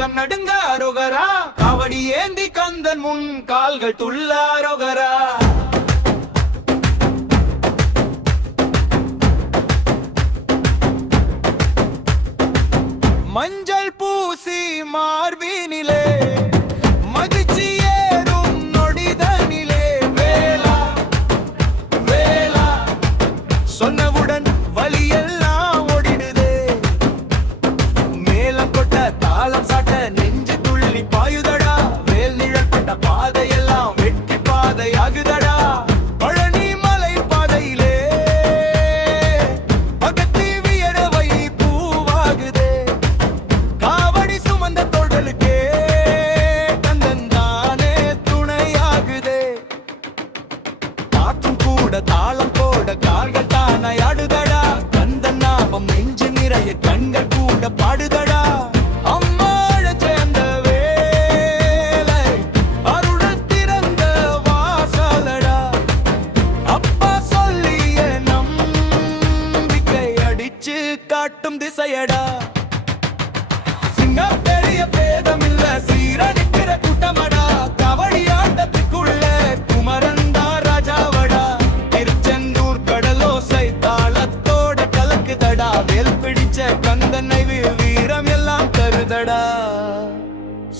நிலம் நடுங்க அரோகரா, காவடி ஏந்தி கந்தன் முன் கால்கள் துள்ள அரோகரா. மஞ்சள் பூசி மார்பினிலே மகிழ்ச்சி ஏறும் நொடிதனிலே, வேலா வேலா சொன்னவுடன் வலியெல்லாம் ஓடிடுதே. மேலம் கொட்ட தாளம் சாட்ட நெஞ்சு துள்ளி பாயுதடா, வேல் நிழல் பட்ட பாதையெல்லாம் வெற்றி பாதை ஆகுதடா. பழனி மலை பாதையிலே பகத்தி வியடவை பூவாகுதே. காவடி சுமந்த தோள்களுக்கே கந்தன் தானே துணையாகுதே. காற்றும் கூட தாளம் போட கால்கள் தானே ஆடுதடா, கந்தன் நாமம் நெஞ்சு நிறைய கண்கள் கூட பாடுதடா. அம்மா சேர்ந்த வேலை அருள் திறந்த வாசலடா, அப்பா சொல்லிய நம்பிக்கை அடிச்சு காட்டும் திசையடா. சிங்கம் பெரிய பேதமில்ல சீரடிக்கிற கூட்டமடா, கவடி ஆட்டத்துக்குள்ள குமரந்தா ராஜாவடா. திருச்செந்தூர் கடலோசை தாளத்தோட கலக்குதடா, வேல் பிடிச்ச கந்தனை வீரம் எல்லாம் தருதடா.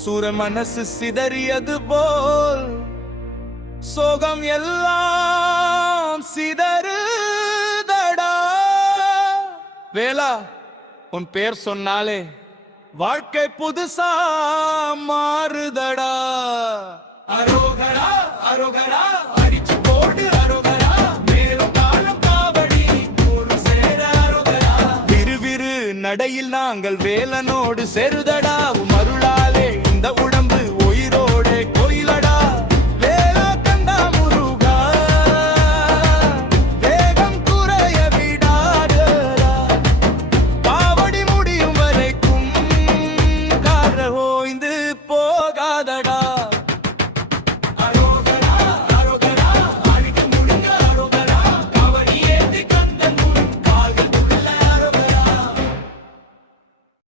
சூர மனசு சிதறியது போல் சோகம் எல்லாம் சிதறுதடா. வேலா உன் பேர் சொன்னாலே வாழ்க்கை புதுசா மாறுதடா. அரோகரா அரோகரா அடிச்சு போடு அரோகரா, மேலும் காலம் காவடி ஒரு சேர அரோகரா. விறுவிறு நடையில் நாங்கள் வேலனோடு சேருதடா, உம் அருளாலே இந்த